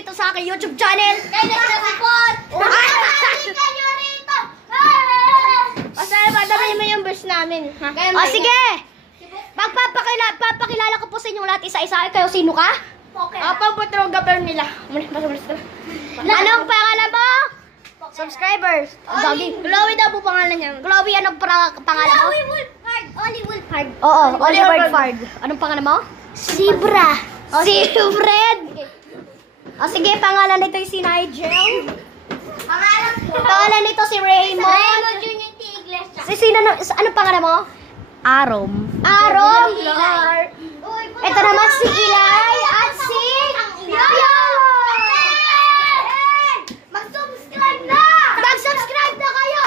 dito sa aking YouTube channel. Kaya nag-support! Masaya ba? Dami mo yung verse namin. O sige! Papakilala ko po sa inyo lahat isa-isa. Kayo sino ka? Pang-photographer nila. Anong pangalan mo? Subscribers. Chloe daw po pangalan niya. Chloe, anong pangalan mo? Oli Wolfhard. Oo, Oliver Fard. Anong pangalan mo? Zebra. Si Fred. O sige, pangalan nito si Nigel. Pangalan nito si Raymond. Raymond Junior T. Iglesias. Si sino, anong pangalan mo? Arom. Arom. Ito naman si Eli at si Yoyo. Mag-subscribe na! Mag-subscribe na kayo.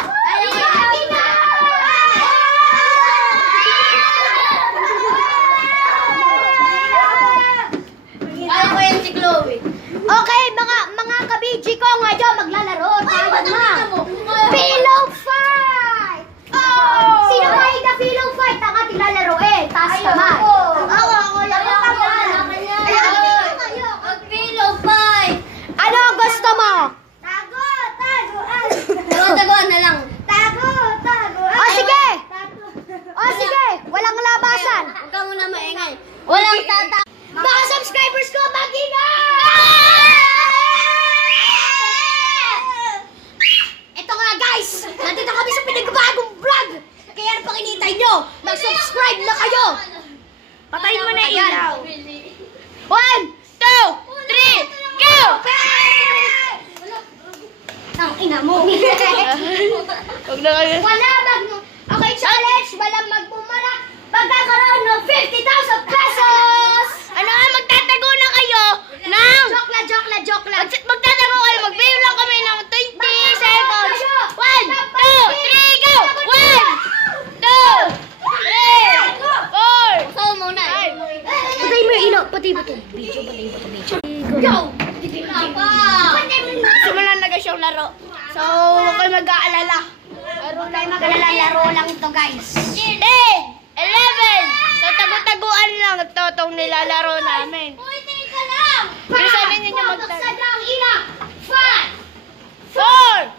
Kaya ko yan si Chloe. Okay, mga kabiji ko ngayon maglalaro tayo na. Pillow fight! Sino ba yung pillow fight ang ating lalaro taas kamay. Ako lang Mag-pillow fight. Ano gusto mo? Tago na lang. O sige! O sige! Walang labasan! Huwag ka muna maingay. Walang tata. Mga subscribers ko, mag-ingay! Ito nga guys! Nandito kami sa pinagbagong vlog! Kaya ano pang inintay nyo? Mag-subscribe na kayo! Patayin mo na ilaw. 1, 2, 3, go! Ang ina mo. Huwag na kayo. Okay, challenge! Walang magbumarak! Magkakaroon ng 50,000 pesos! Ano nga, magtatago na kayo ng... Joke lang! Magtatago kayo, mag-view lang kami ng 20 seconds. 1, 2, 3, go! 1, 2, 3, 4, Ikaw muna. Patay mo yung ilaw. Patay mo ito. Video. Go! simulan na guys yung laro. So, huwag kayo mag-aalala. Laro lang ito guys. 10, 11. So, tago-taguan lang ito itong nilalaro namin. Uy, teka lang! Bilisan ninyo yung Sa ang ina! 5! 4,